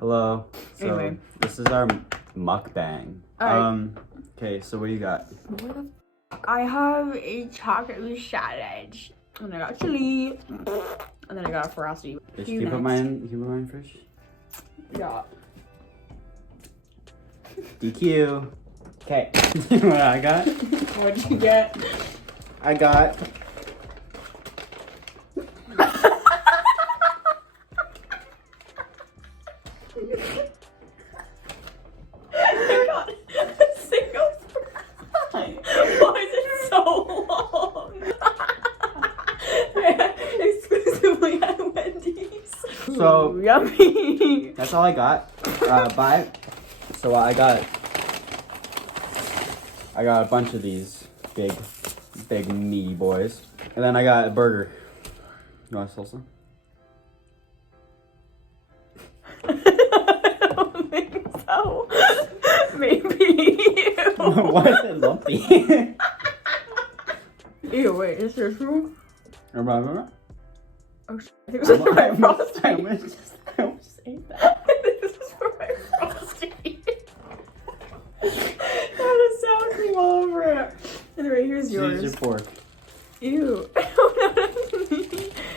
Hello. So Anyway. this is our mukbang. Alright. Okay, so what do you got? What the fuck? I have a chocolate with salad. And I got chili. And then I got a frosty. Fish. Can you put mine fish? Yeah. DQ. Okay. What I got? What'd you get? I got I got a single fry. Why is it so long? Exclusively at Wendy's. So- Ooh, yummy. that's all I got. Bye. So I got a bunch of these big meaty boys. And then I got a burger. You want salsa? I don't think so. Maybe. Why is it lumpy? Ew, wait, is there true? Remember? Oh shit, I think this is for my frosty. I almost ate that. I think this is for my frosty. That is sour cream all over it. Anyway, here's yours. Use your fork. Ew.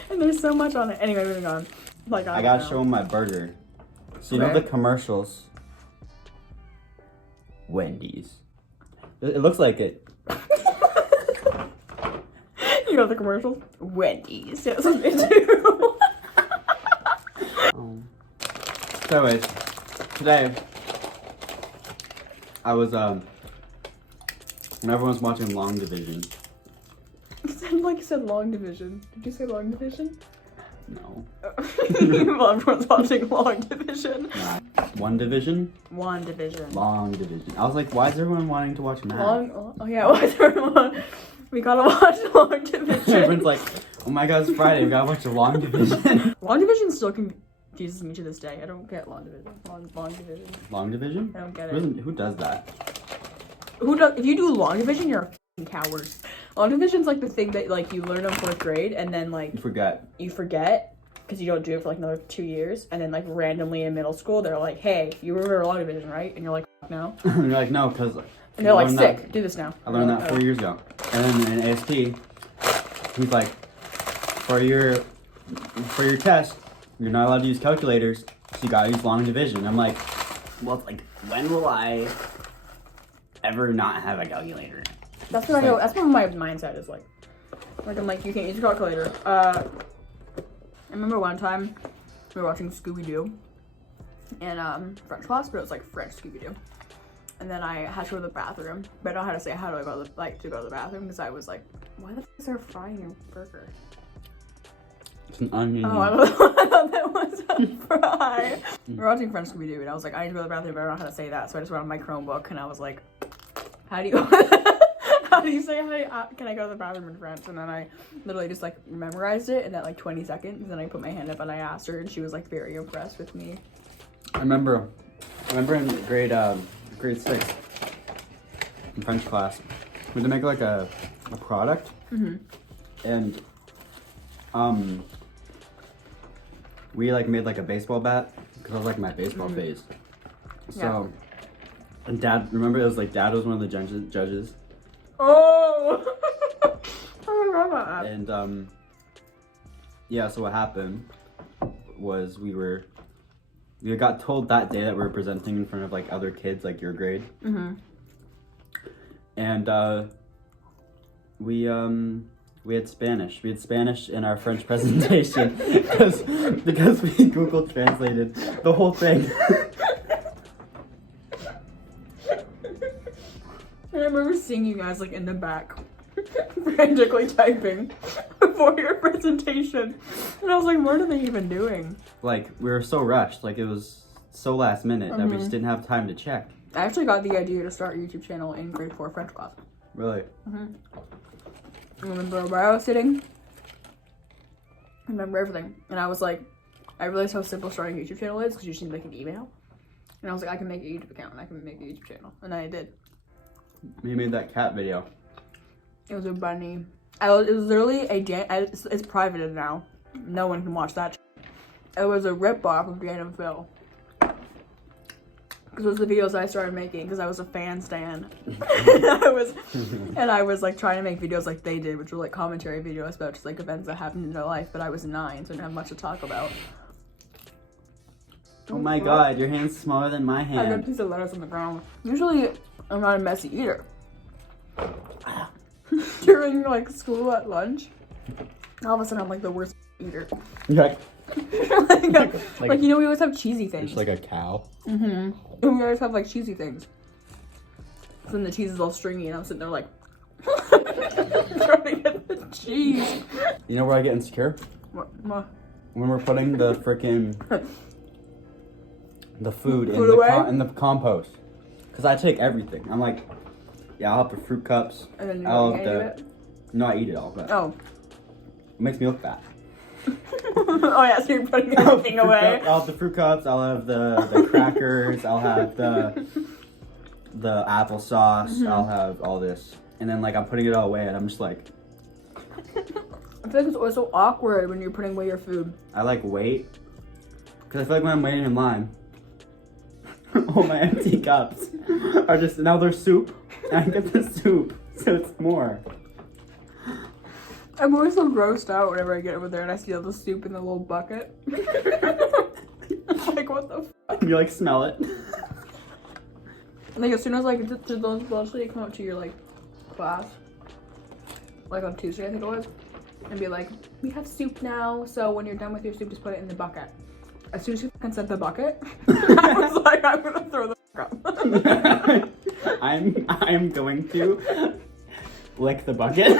And there's so much on it. Anyway, moving on. Like I gotta show them my burger. So you know Okay. the commercials? Wendy's. It looks like it. You know the commercial? Wendy's. That's what they do. So anyways, today I was when everyone's watching Long Division. You sound like you said long division. Did you say long division? No. Well, everyone's watching long division. One Division? One division. Long Division. I was like, why is everyone wanting to watch math? Oh yeah, why is everyone? We gotta watch Long Division. Everyone's like, oh my god, it's Friday, we gotta watch the Long Division. Long Division still confuses me to this day. I don't get Long Division. Long Division. Long Division? I don't get it. Who does that? Who does? If you do Long Division, you're a f***ing coward. Long Division's like the thing that like you learn in 4th grade and then like You forget. you forget because you don't do it for like another 2 years, and then like randomly in middle school they're like, hey, you remember Long Division, right? And you're like, F no. And you're like, no, because And they're like, sick, do this now. I learned that 4 years ago. And then in AST, he's like, for your test, you're not allowed to use calculators, so you gotta use long division. I'm like, well, like, when will I ever not have a calculator? That's what I know. That's what my mindset is like. Like I'm like, you can't use your calculator. I remember one time we were watching Scooby Doo in French class, but it was like French Scooby Doo. And then I had to go to the bathroom, but I don't know how to say how do I go to the bathroom because I was like, why the f is there a fry in your burger? It's an onion. Oh, I thought that was a fry. We were watching French Scooby Doo, and I was like, I need to go to the bathroom, but I don't know how to say that, so I just went on my Chromebook, and I was like, how do you how do you say hi? Can I go to the bathroom in French? And then I literally just like memorized it in that like 20 seconds. And then I put my hand up and I asked her, and she was like very impressed with me. I remember in grade 6 in French class, we had to make like a product, and we like made like a baseball bat because I was like my baseball phase. So, and remember it was like Dad was one of the judges. Oh, I remember that. And yeah, so what happened was we got told that day that we were presenting in front of like other kids like your grade. And we had Spanish. We had Spanish in our French presentation because we Google translated the whole thing. And I remember seeing you guys like in the back frantically typing for your presentation. And I was like, what are they even doing? Like, we were so rushed. Like, it was so last minute that we just didn't have time to check. I actually got the idea to start a YouTube channel in grade 4 French class. Really? I remember where I was sitting. I remember everything. And I was like, I realized how simple starting a YouTube channel is because you just need like an email. And I was like, I can make a YouTube account and I can make a YouTube channel. And I did. You made that cat video. It was a bunny. It was literally it's privated now. No one can watch that. It was a rip-off of Dan and Phil. Because it was the videos I started making because I was a fan stan. and I was like trying to make videos like they did, which were like commentary videos about just like events that happened in their life. But I was 9, so I didn't have much to talk about. Oh my god, your hand's smaller than my I got a hand. piece of lettuce on the ground. Usually, I'm not a messy eater. During like school at lunch, all of a sudden I'm like the worst eater. You're like you know, we always have cheesy things. just like a cow. And we always have like cheesy things. So then the cheese is all stringy, and I'm sitting there like trying to get the cheese. You know where I get insecure? What? When we're putting the frickin' the food away? in the compost. Cause I take everything. I'm like, yeah, I'll have the fruit cups. And then you I'll don't have eat it? No, I eat it all, but Oh. it makes me look fat. Oh yeah, so you're putting everything away. I'll have the fruit cups. I'll have the crackers. I'll have the applesauce. I'll have all this, and then like I'm putting it all away, and I'm just like, I feel like it's always so awkward when you're putting away your food. I like wait, because I feel like when I'm waiting in line, all my empty cups are just now they're soup. And I get the soup, so it's more. I'm always so grossed out whenever I get over there and I see all the soup in the little bucket. I'm like, what the fuck? You like smell it. Like as soon as like those eventually come up to your like class, like on Tuesday I think it was, and be like, we have soup now, so when you're done with your soup, just put it in the bucket. As soon as you fucking said the bucket, I was like, I'm gonna throw the fuck up. I'm going to lick the bucket.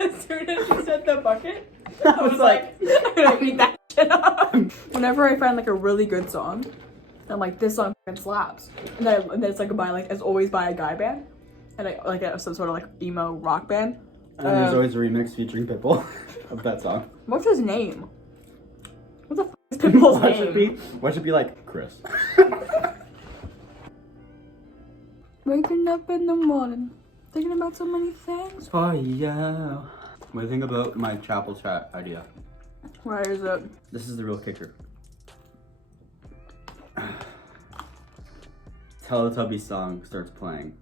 As soon as you said the bucket, I was like, I'm gonna eat that shit up. Whenever I find like a really good song, I'm like, this song fucking slaps. And then it's like it's always by a guy band. And I like some sort of like emo rock band. And there's always a remix featuring Pitbull of that song. What's his name? What the fuck is Pitbull's name? What should be like Chris? Waking up in the morning, thinking about so many things. Oh yeah. What do you think about my chapel chat idea? Where is it? This is the real kicker. Teletubby song starts playing.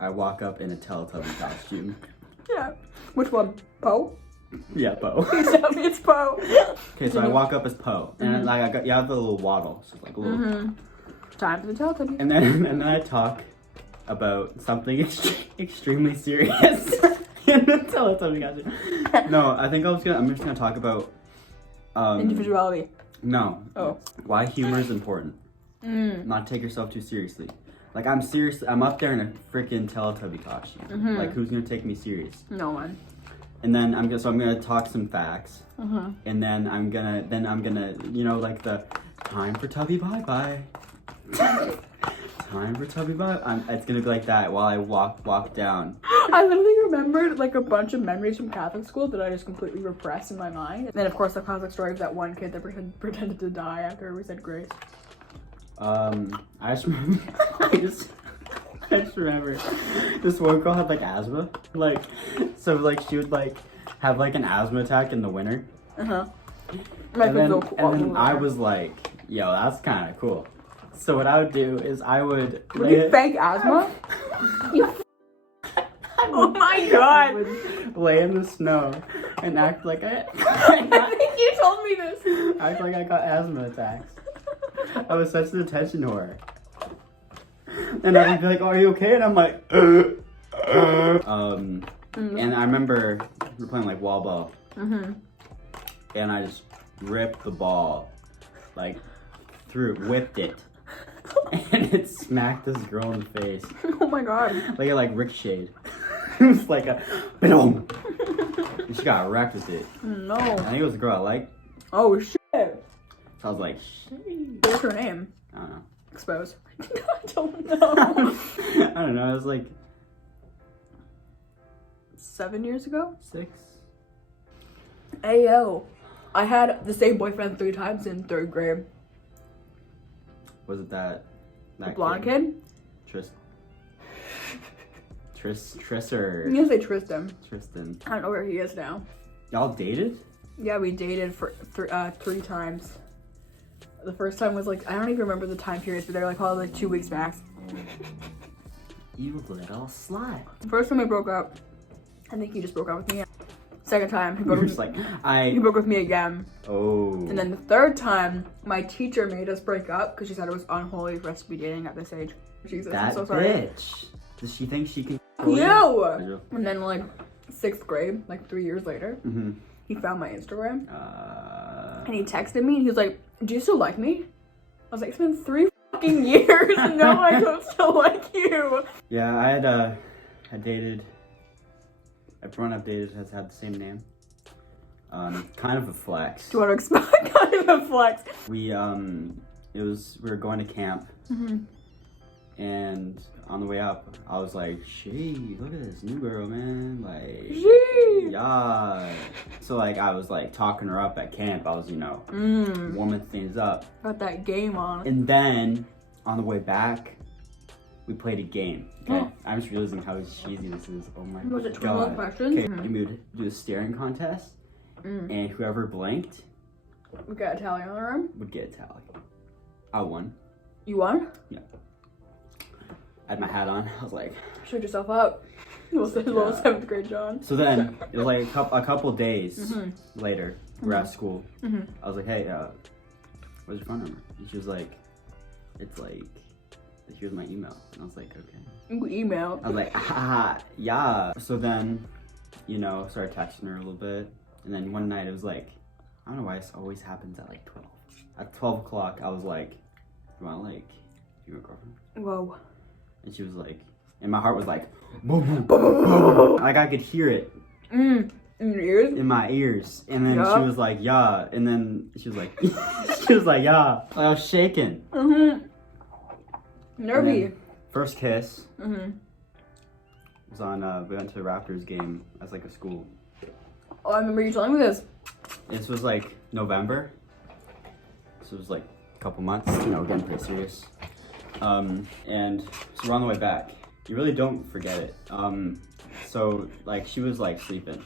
I walk up in a Teletubby costume. Yeah. Which one? Poe? Yeah, Poe. Tell me it's Poe. Okay, so I walk up as Poe, and like you have the little waddle, so it's like a little. Time for the Teletubby. And then I talk about something extremely serious in the Teletubby costume. No, I think I'm just gonna talk about Individuality. No. Oh. Why humor is important. Not take yourself too seriously. Like I'm serious. I'm up there in a freaking Teletubby costume. Like who's gonna take me serious? No one. And then I'm gonna talk some facts. And then I'm gonna you know like the time for Tubby bye bye. Time for Tubby bye. It's gonna be like that while I walk down. I literally remembered like a bunch of memories from Catholic school that I just completely repressed in my mind. And then of course the classic story of that one kid that pretended to die after we said grace. I just remember this one girl had like asthma. Like so like she would like have like an asthma attack in the winter. And then I was like, yo, that's kinda cool. So what I would do is I would you fake asthma? Oh my god! I would lay in the snow and act like I think you told me this. act like I got asthma attacks. I was such an attention whore. And I would be like, oh, are you okay? And I'm like, And I remember we were playing like wall ball. And I just ripped the ball, like whipped it. And it smacked this girl in the face. Oh my god. Like it like ricocheted. It was like a boom. And she got wrecked with it. No. I think it was a girl I liked. Oh shit. So I was like, shit. What's her name? I don't know. Expose. I don't know. I don't know. It was like 7 years ago? 6. Ayo. I had the same boyfriend 3 times in 3rd grade. Was it that The blonde kid? Trisser. I'm gonna say Tristan. Tristan. I don't know where he is now. Y'all dated? Yeah, we dated for 3 times. The first time was like, I don't even remember the time periods, but they're like probably like 2 weeks max. You little slut. The first time we broke up, I think he just broke up with me. Second time, he You're broke just with like, he broke with me again. Oh. And then the third time, my teacher made us break up because she said it was unholy for us to be dating at this age. Jesus, That I'm so sorry. bitch. Does she think she can? You! And then like 6th grade, like 3 years later, Mm-hmm. he found my Instagram. And he texted me and he was like, do you still like me? I was like, it's been 3 fucking years. No, I don't still like you. Yeah, I dated. Everyone I've dated has had the same name. Kind of a flex. Do you want to explain? Kind of a flex. We were going to camp. Mm-hmm. And on the way up, I was like, "Gee, look at this new girl, man! Like, Gee. yeah." So like, I was like talking her up at camp. I was, warming things up. Got that game on. And then on the way back, we played a game. Okay, Oh. I'm just realizing how cheesy this is. Oh my god! Was it 12 questions? Okay, we would do a staring contest, and whoever blanked We got a tally on our arm. would get a tally. I won. You won? Yeah. I had my hat on. I was like, Showed yourself up. Little 7th grade John. so then it was like a couple days later, we're at school. I was like, hey, what's your phone number? And she was like, it's like, here's my email. And I was like, okay. You email. I was like, yeah. So then, started texting her a little bit. And then one night it was like, I don't know why this always happens at like 12. At 12 o'clock, I was like, you want like, you a girlfriend? Whoa. And she was like, and my heart was like, boom, boom, boom, boom, boom. Like I could hear it In your ears? in my ears. And then Yeah. she was like, yeah. And then she was like, yeah. I was shaking. Nervy. And then first kiss was on, we went to a Raptors game as like a school. Oh, I remember you telling me this. This was like November. So it was like a couple months, getting pretty serious. And so we're on the way back. You really don't forget it. So like she was like sleeping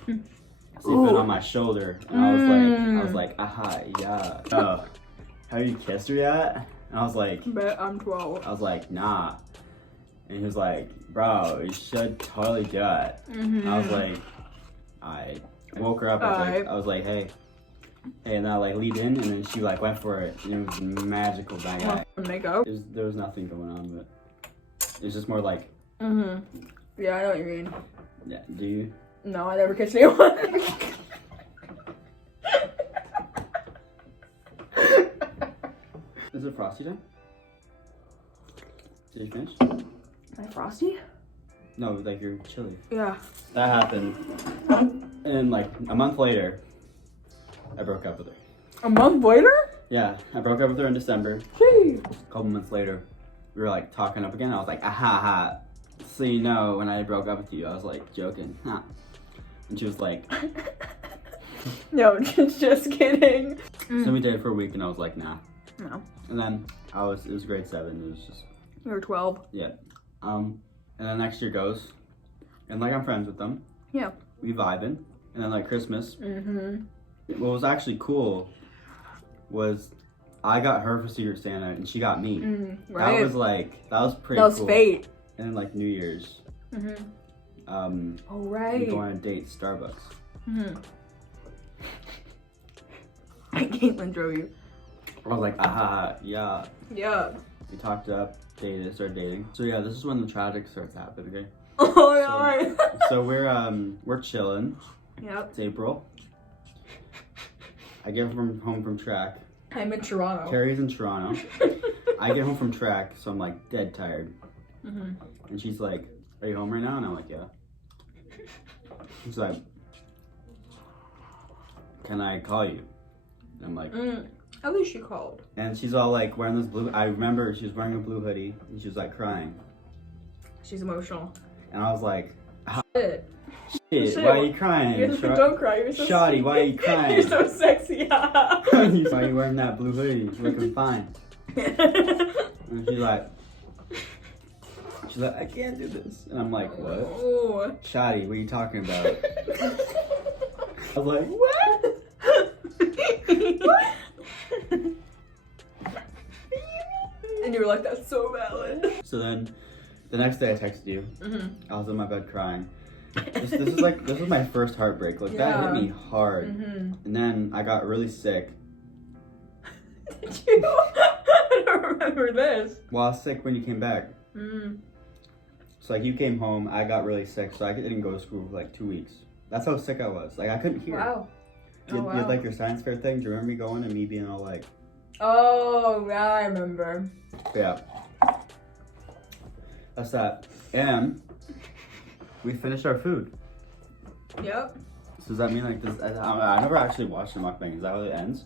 on my shoulder, and I was like, aha, yeah. Have you kissed her yet? And I was like, Bet I'm 12. I was like, nah. And he was like, bro, you should totally do it. And I was like, I woke her up. I was like, hey. And I like leaned in, and then she like went for it. And it was magical that guy. Makeup. There was nothing going on, but it was just more like. Yeah, I know what you mean. Yeah. Do you? No, I never kissed anyone. Is it frosty time? Did you finish? Am I frosty? No, like you're chilly. Yeah. That happened, and like a month later, I broke up with her. A month later? Yeah, I broke up with her in December. Gee. A couple months later, we were like talking up again. I was like, aha. So when I broke up with you, I was like joking, huh? And she was like, No, just kidding. so we dated for a week, and I was like, nah. No. And then it was grade 7. It was just, You were 12. yeah. And then next year goes, and like I'm friends with them. Yeah. We vibing, and then like Christmas. What was actually cool was I got her for Secret Santa, and she got me. Right. That was pretty. That was cool. fate. And then like New Year's. Oh, We right. go on a date, Starbucks. Caitlin drove you. I was like, aha, yeah. Yeah. We talked up, started dating. So yeah, this is when the tragic starts happening, okay? Oh, yeah. So we're chilling. Yep. It's April. I get home from track. I'm in Toronto. Carrie's in Toronto. I get home from track, so I'm like dead tired. And she's like, are you home right now? And I'm like, yeah. She's like, can I call you? And I'm like, At least you called. and she's all like wearing this blue, I remember she was wearing a blue hoodie, and she was like crying. She's emotional. And I was like, Shit. shit, Shit, why are you crying? Don't cry. You're so Shoddy, why are you crying? You're so sexy. Why are you wearing that blue hoodie? You're looking fine. And she's like, I can't do this. And I'm like, what? Oh. Shoddy, what are you talking about? I was like, What? were like, that's so valid. So then, the next day I texted you. I was in my bed crying. This was my first heartbreak. Like that hit me hard. And then I got really sick. Did you? I don't remember this. Well, I was sick when you came back. So like you came home, I got really sick, so I didn't go to school for like 2 weeks. That's how sick I was. Like I couldn't hear. Wow. You had like your science fair thing. Do you remember me going and me being all like? Oh, yeah, I remember. Yeah. That's that. And we finished our food. Yep. So does that mean like this? I never actually watched the mukbang. Is that how it ends?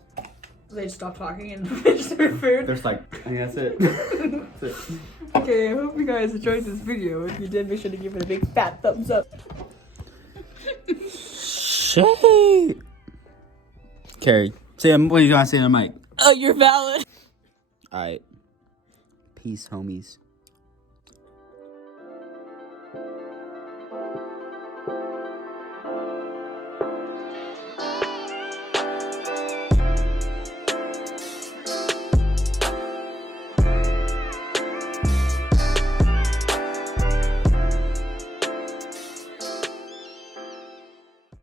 They just stop talking and finish their food. There's like, I think that's it. That's it. Okay, I hope you guys enjoyed this video. If you did, make sure to give it a big fat thumbs up. Shit. Kairie, what do you want to say on the mic? Oh, you're valid. Alright. Peace, homies.